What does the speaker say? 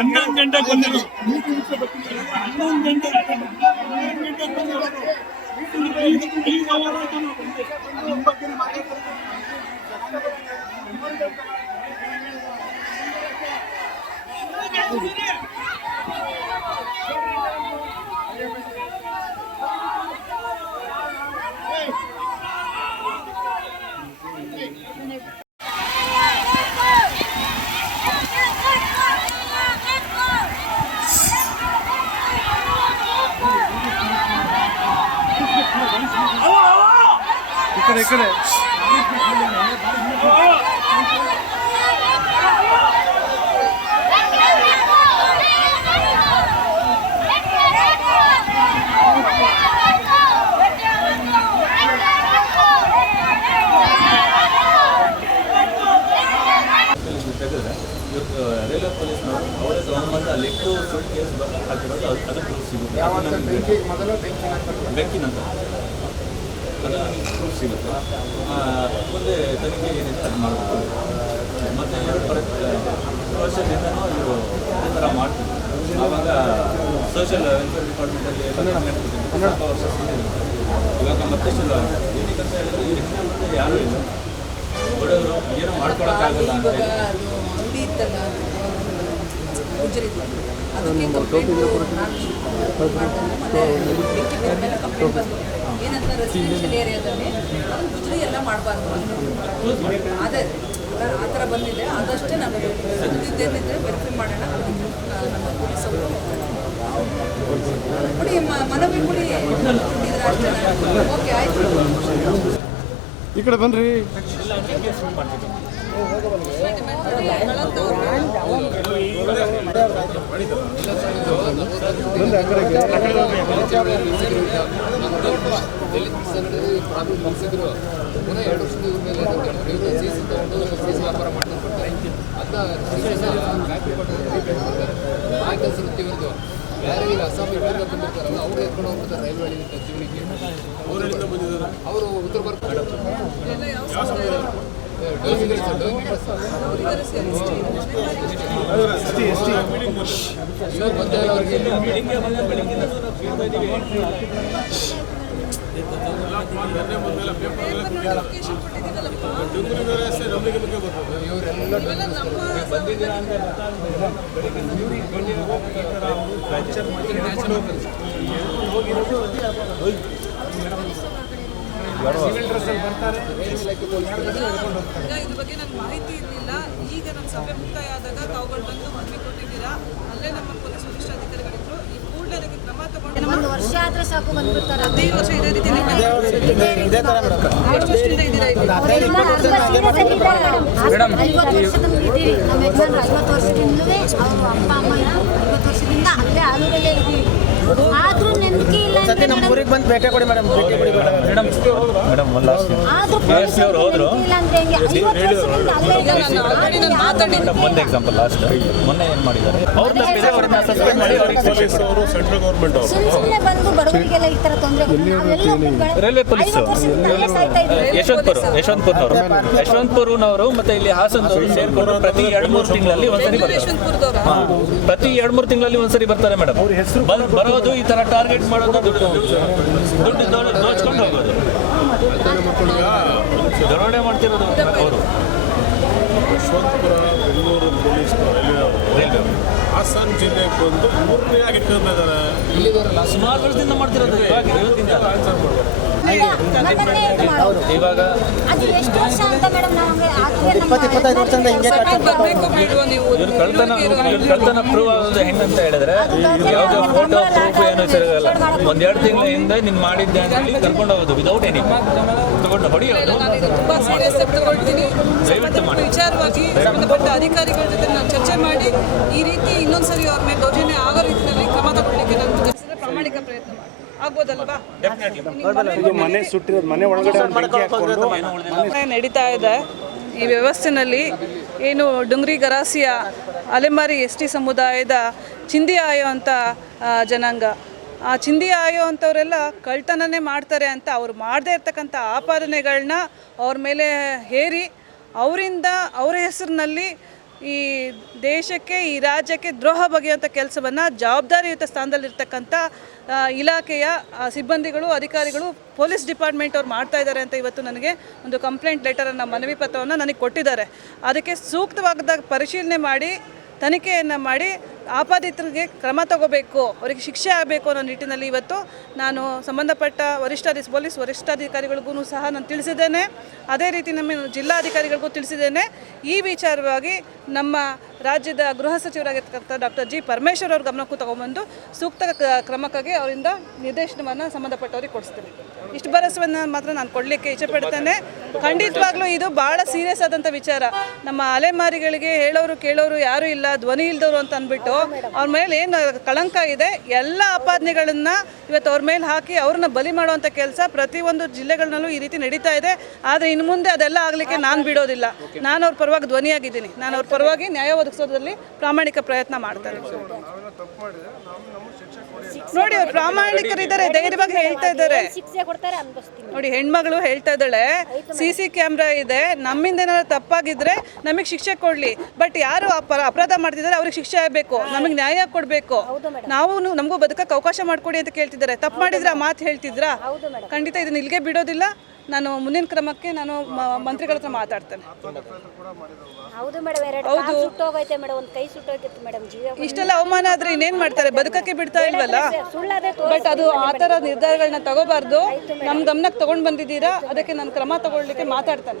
ಹನ್ನೊಂದು ಗಂಟೆಗೆ ಬಂದಿರು इकडे ರೈಲ್ವೆ ಪೊಲೀಸ್ನವರು ಅವರೇ ಗವರ್ಮೆಂಟ್ ಅಲ್ಲಿಟ್ಟು ಸೂಟ್ ಕೇಸ್ ಹಾಕಿರೋದು ಅದು ಪ್ರೂಫ್ ಸಿಗುತ್ತೆ. ಬೆಂಕಿನಂತ ಅದು ನಮಗೆ ಪ್ರೂಫ್ ಸಿಗುತ್ತೆ. ಮುಂದೆ ತನಿಖೆ ಏನಿದೆ ಅದು ಮಾಡಬೇಕು. ಮತ್ತು 2 ವರ್ಷದಿಂದನೂ ಇವರು ಇದೇ ಥರ ಮಾಡ್ತಿದ್ರು. ಆವಾಗ ಸೋಷಿಯಲ್ ವೆಲ್ಫೇರ್ ಡಿಪಾರ್ಟ್ಮೆಂಟಲ್ಲಿ ಸ್ವಲ್ಪ ವರ್ಷ ಇವಾಗ ಮತ್ತೆ ಶುರು ಆಗಿದೆ. ಏನಕ್ಕಂತ ಹೇಳಿದ್ರೆ ಈ ಹಿಂದೆ ಮುಂದೆ ಯಾರೂ ಇಲ್ಲ, ಬಡವರು ಏನೂ ಮಾಡ್ಕೊಳಕ್ಕಾಗಲ್ಲ ಅಂತ ಹೇಳಿ ಏನಂತ ರೆಸಿಡೆನ್ಷಿಯಲ್ ಏರಿಯಾದಲ್ಲಿ ಗುಜರಿ ಎಲ್ಲ ಮಾಡಬಾರ್ದು ಅದೇ ಆ ಥರ ಬಂದಿದೆ. ಅದಷ್ಟೇ ನಮಗೆ ಇದೇನಿದ್ರೆ ವೆರಿಫೈ ಮಾಡೋಣ. ನಮ್ಮ ಪೊಲೀಸ್ ಅವರು ಕೊಡಿ ಮನವಿ ಕೊಡಿ ಅಷ್ಟೇ. ಓಕೆ ಆಯಿತು. ಈ ಕಡೆ ಬನ್ರಿ. ಪ್ರಾಬ್ಲಮ್ ಮುಗಿಸಿದ್ರು ಪುನಃ 2 ವರ್ಷದ ಮೇಲೆ ಸೀಸಿ ತಗೊಂಡು ಸೀಸಿ ವ್ಯಾಪಾರ ಮಾಡ್ತಾರೆ. ಅದನ್ನ ಆ ಕೆಲಸ ಇವ್ರದ್ದು ಬೇರೆ ಈಗ ಅಸ್ಸಾಂ ಇಬ್ಬರಿಂದ ಬಂದಿರ್ತಾರಲ್ಲ ಅವರು ಎತ್ಕೊಂಡು ಹೋಗ್ಬಿಡ್ತಾರೆ ರೈಲ್ವೆ ಜೀವನಿಗೆ. ಅವರು ಉತ್ತರ ಬರ್ತಾರೆ ಇದ್ರ ಬಗ್ಗೆ ನಂಗೆ ಮಾಹಿತಿ ಇರಲಿಲ್ಲ. ಈಗ ನಮ್ಮ ಸಭೆ ಮುಕ್ತಾಯ ಆದಾಗ ತಾವುಗಳು ಬಂದು ಮನವಿ ಕೊಟ್ಟಿದ್ದೀರಾ. ಅಲ್ಲೇ ನಮ್ಮ ಪೊಲೀಸ್ ವರಿಷ್ಠಾಧಿಕಾರಿಗಳಿದ್ರು. ಈ ಕೂಡಲೇ ನನಗೆ ಕ್ರಮ ತಗೊಂಡು 1 ವರ್ಷ ಆದ್ರೆ ಸಾಕು ಬಂದ್ಬಿಡ್ತಾರೆ. 15 ವರ್ಷ ಇದೇ ರೀತಿಯಲ್ಲಿ 50 ವರ್ಷದಿಂದ ಇದ್ದೀರಾ ಇಲ್ಲಿ. 50 ವರ್ಷದಿಂದ ಇದ್ದೀವಿ. ನಮ್ಮ ಯಜಮಾನ್ರು 50 ವರ್ಷದಿಂದಲೇ ಅವರು ಅಪ್ಪ ಅಮ್ಮನ 50 ವರ್ಷದಿಂದ ಅಲ್ಲೇ ಆಲೂರಲ್ಲೇ ಇದ್ದೀವಿ. ಆದ್ರೂ ನೆನಪಿ ಇಲ್ಲ ಸತಿ ನಮ್ಮ ಊರಿಗೆ ಬಂದು ಭೇಟಿ ಕೊಡಿ ಮೇಡಮ್. ಭೇಟಿ ಕೊಡಿ ಮೇಡಮ್. ಆದ್ರೂ ಪೊಲೀಸ್ ಅವರು ಇಲ್ಲ ಅಂದ್ರೆ ಹೆಂಗೆ 50 ವರ್ಷದಿಂದ ಅಲ್ಲೇ ಇದ್ದಾರೆ. ಒಂದು ಎಕ್ಸಾಂಪಲ್ ಲಾಸ್ಟ್ ಮೊನ್ನೆ ಏನು ಮಾಡಿದ್ದಾರೆ ಅವ್ರ ಸಸ್ಪೆಂಡ್ ಮಾಡಿ ಅವ್ರಿಗೆ ಸೆಂಟ್ರಲ್ ಗೌರ್ಮೆಂಟ್ ಅವರು ಸುಮ್ಮನೆ ಬಂದು ಬಡವರಿಗೆಲ್ಲ ಈ ತರ ತೊಂದರೆ ರೈಲ್ವೆ ಪೊಲೀಸ್ ಯಶವಂತಪುರನವರು ಮತ್ತೆ ಇಲ್ಲಿ ಹಾಸನದವರು ಸೇರ್ಕೊಂಡು ಪ್ರತಿ 2-3 ತಿಂಗಳಲ್ಲಿ ಒಂದ್ಸರಿ ಬರ್ತಾರೆ. ಪ್ರತಿ 2-3 ತಿಂಗಳಲ್ಲಿ ಒಂದ್ಸರಿ ಬರ್ತಾರೆ ಮೇಡಮ್. ಬರೋದು ಈ ತರ ಟಾರ್ಗೆಟ್ ಮಾಡೋದು, ದುಡ್ಡು ದೋಚ್ಕೊಂಡು ಹೋಗೋದು, ದರೋಡೆ ಮಾಡ್ತಿರೋದು ಅವರು. ಯಶವಂತಪುರ ಬೆಂಗಳೂರು ಪೊಲೀಸ್ ರೈಲ್ವೆ ಹಾಸನ ಜಿಲ್ಲೆಗೆ ಬಂದು 3ನೇ ಆಗಿಟ್ಟಿದ್ದಾರೆ. ಇಲ್ಲಿವರೆಲ್ಲ ಸುಮಾರು ವರ್ಷದಿಂದ ಮಾಡ್ತಿರೋದು. ಇವತ್ತಿಂದ ಇವಾಗ ಅದು ಎಷ್ಟು ವರ್ಷ ಅಂತ ಮೇಡಮ್ ನಾವು 20-25 ವರ್ಷದಿಂದ ಹಿಂಗೆ ಬರಬೇಕು ಬಿಡುವ ನೀವು. ಇವ್ರ ಕಳ್ತನ ಪ್ರೂವ್ ಆಗೋದು ಹೆಂಗಂತ ಹೇಳಿದ್ರೆ ಯಾವುದೇ ಫೋಟೋ ಪ್ರೂಫ್ ಏನು ಸಿಗಲ್ಲ. 1-2 ತಿಂಗಳ ಹಿಂದೆ ನೀನು ಮಾಡಿದ್ದೆ ಅಂತ ಹೇಳಿ ಕರ್ಕೊಂಡು ಹೋಗೋದು ವಿದೌಟ್ ಎನಿ ತಗೊಂಡು ಹೊಡಿಯೋದು. ನಾನು ಇದು ತುಂಬಾ ಸೀರಿಯಸ್ ಆಗಿ ತಗೊಳ್ತೀನಿ. ಸಂಬಂಧಪಟ್ಟ ವಿಚಾರವಾಗಿ ಸಂಬಂಧಪಟ್ಟ ಅಧಿಕಾರಿಗಳ ಜೊತೆ ನಾನು ಚರ್ಚೆ ಮಾಡಿ ಈ ರೀತಿ ಇನ್ನೊಂದ್ಸರಿ ಅವ್ರ ಮೇಲೆ ದೌರ್ಜನ್ಯ ಆಗೋ ರೀತಿಯಲ್ಲಿ ಕ್ರಮ ತಗೊಳ್ಳಿಕ್ಕೆ ನಾನು ಪ್ರಾಮಾಣಿಕ ಪ್ರಯತ್ನ ಮಾಡಿ ಆಗ್ಬೋದಲ್ವಾ? ಮನೆ ಸುಟ್ಟಿರೋದು, ಮನೆ ಒಳಗಡೆ ಬೆಂಕಿ ಹಾಕೊಂಡು ನಡೀತಾ ಇದೆ. ಈ ವ್ಯವಸ್ಥೆಯಲ್ಲಿ ಏನು ಡುಂಗ್ರಿ ಗರಾಸಿಯ ಅಲೆಮಾರಿ ST ಸಮುದಾಯದ ಚಿಂದಿ ಆಯೋ ಅಂತ ಜನಾಂಗ, ಆ ಚಿಂದಿ ಆಯೋ ಅಂಥವರೆಲ್ಲ ಕಳ್ತನನೇ ಮಾಡ್ತಾರೆ ಅಂತ ಅವ್ರು ಮಾಡದೇ ಇರ್ತಕ್ಕಂಥ ಆಪಾದನೆಗಳನ್ನ ಅವ್ರ ಮೇಲೆ ಹೇರಿ ಅವರಿಂದ ಅವರ ಹೆಸರಿನಲ್ಲಿ ಈ ದೇಶಕ್ಕೆ, ಈ ರಾಜ್ಯಕ್ಕೆ ದ್ರೋಹ ಬಗೆಯುವಂಥ ಕೆಲಸವನ್ನು ಜವಾಬ್ದಾರಿಯುತ ಸ್ಥಾನದಲ್ಲಿರ್ತಕ್ಕಂಥ ಇಲಾಖೆಯ ಸಿಬ್ಬಂದಿಗಳು, ಅಧಿಕಾರಿಗಳು, ಪೊಲೀಸ್ ಡಿಪಾರ್ಟ್ಮೆಂಟ್ ಅವ್ರು ಮಾಡ್ತಾ ಇದ್ದಾರೆ ಅಂತ ಇವತ್ತು ನನಗೆ ಒಂದು ಕಂಪ್ಲೇಂಟ್ ಲೆಟರನ್ನು, ಮನವಿ ಪತ್ರವನ್ನು ನನಗೆ ಕೊಟ್ಟಿದ್ದಾರೆ. ಅದಕ್ಕೆ ಸೂಕ್ತವಾದ ಪರಿಶೀಲನೆ ಮಾಡಿ, ತನಿಖೆಯನ್ನು ಮಾಡಿ ಆಪಾದಿತರಿಗೆ ಕ್ರಮ ತಗೋಬೇಕು, ಅವರಿಗೆ ಶಿಕ್ಷೆ ಆಗಬೇಕು ಅನ್ನೋ ನಿಟ್ಟಿನಲ್ಲಿ ಇವತ್ತು ನಾನು ಸಂಬಂಧಪಟ್ಟ ಪೊಲೀಸ್ ವರಿಷ್ಠಾಧಿಕಾರಿಗಳಿಗೂ ಸಹ ನಾನು ತಿಳಿಸಿದ್ದೇನೆ. ಅದೇ ರೀತಿ ನಮ್ಮ ಜಿಲ್ಲಾಧಿಕಾರಿಗಳಿಗೂ ತಿಳಿಸಿದ್ದೇನೆ. ಈ ವಿಚಾರವಾಗಿ ನಮ್ಮ ರಾಜ್ಯದ ಗೃಹ ಸಚಿವರಾಗಿರ್ತಕ್ಕಂಥ ಡಾಕ್ಟರ್ G. ಪರಮೇಶ್ವರ್ ಅವ್ರ ಗಮನಕ್ಕೂ ತಗೊಂಡ್ಬಂದು ಸೂಕ್ತ ಕ್ರಮಕ್ಕಾಗಿ ಅವರಿಂದ ನಿರ್ದೇಶನವನ್ನು ಸಂಬಂಧಪಟ್ಟವ್ರಿಗೆ ಕೊಡಿಸ್ತೀನಿ. ಇಷ್ಟು ಭರವಸೆಯನ್ನು ಮಾತ್ರ ನಾನು ಕೊಡಲಿಕ್ಕೆ ಇಚ್ಛೆಪಡ್ತೇನೆ. ಖಂಡಿತವಾಗ್ಲೂ ಇದು ಭಾಳ ಸೀರಿಯಸ್ ಆದಂಥ ವಿಚಾರ. ನಮ್ಮ ಅಲೆಮಾರಿಗಳಿಗೆ ಹೇಳೋರು ಕೇಳೋರು ಯಾರೂ ಇಲ್ಲ, ಧ್ವನಿ ಇಲ್ದವರು ಅಂತ ಅಂದ್ಬಿಟ್ಟು ಅವ್ರ ಮೇಲೆ ಏನು ಕಳಂಕ ಇದೆ ಎಲ್ಲ ಆಪಾದನೆಗಳನ್ನು ಇವತ್ತು ಅವ್ರ ಮೇಲೆ ಹಾಕಿ ಅವ್ರನ್ನ ಬಲಿ ಮಾಡುವಂಥ ಕೆಲಸ ಪ್ರತಿಯೊಂದು ಜಿಲ್ಲೆಗಳಲ್ಲೂ ಈ ರೀತಿ ನಡೀತಾ ಇದೆ. ಆದರೆ ಇನ್ನು ಮುಂದೆ ಅದೆಲ್ಲ ಆಗಲಿಕ್ಕೆ ನಾನು ಬಿಡೋದಿಲ್ಲ. ನಾನು ಅವ್ರ ಪರವಾಗಿ ಧ್ವನಿಯಾಗಿದ್ದೀನಿ. ನಾನು ಅವ್ರ ಪರವಾಗಿ ನ್ಯಾಯ ಒದಗಿಸೋದ್ರಲ್ಲಿ ಪ್ರಾಮಾಣಿಕ ಪ್ರಯತ್ನ ಮಾಡ್ತೇನೆ. ನೋಡಿ, ಅವ್ರು ಪ್ರಾಮಾಣಿಕರಿದ್ದಾರೆ, ಧೈರ್ಯವಾಗಿ ಹೇಳ್ತಾ ಇದ್ದಾರೆ. ನೋಡಿ, ಹೆಣ್ಮಗಳು ಹೇಳ್ತಾ ಇದ್ದಾಳೆ, CC ಕ್ಯಾಮ್ರಾ ಇದೆ, ನಮ್ಮಿಂದ ಏನಾದ್ರು ತಪ್ಪಾಗಿದ್ರೆ ನಮಗೆ ಶಿಕ್ಷೆ ಕೊಡ್ಲಿ, ಬಟ್ ಯಾರು ಅಪರಾಧ ಮಾಡ್ತಿದ್ದಾರೆ ಅವ್ರಿಗೆ ಶಿಕ್ಷೆ ಆಗಬೇಕು, ನಮಗೆ ನ್ಯಾಯ ಕೊಡಬೇಕು, ನಮಗೂ ಬದುಕಕ್ಕೆ ಅವಕಾಶ ಮಾಡಿಕೊಡಿ ಅಂತ ಕೇಳ್ತಿದ್ದಾರೆ. ತಪ್ಪು ಮಾಡಿದ್ರೆ ಆ ಮಾತು ಹೇಳ್ತಿದ್ರಾ? ಖಂಡಿತ ಇದನ್ನ ಇಲ್ಲಿಗೆ ಬಿಡೋದಿಲ್ಲ. ನಾನು ಮುಂದಿನ ಕ್ರಮಕ್ಕೆ ನಾನು ಮಂತ್ರಿಗಳ ಹತ್ರ ಮಾತಾಡ್ತೇನೆ. ಇಷ್ಟೆಲ್ಲ ಅವಮಾನ ಆದ್ರೆ ಇನ್ನೇನ್ ಮಾಡ್ತಾರೆ? ಬದುಕಕ್ಕೆ ಬಿಡ್ತಾ ಇಲ್ವಲ್ಲ. ಬಟ್ ಅದು ಆ ಥರ ನಿರ್ಧಾರಗಳನ್ನ ತಗೋಬಾರ್ದು. ನಮ್ಮ ಗಮನಕ್ಕೆ ತಗೊಂಡು ಬಂದಿದ್ದೀರಾ, ಅದಕ್ಕೆ ನಾನು ಕ್ರಮ ತಗೊಳ್ಳಿಕ್ಕೆ ಮಾತಾಡ್ತೇನೆ.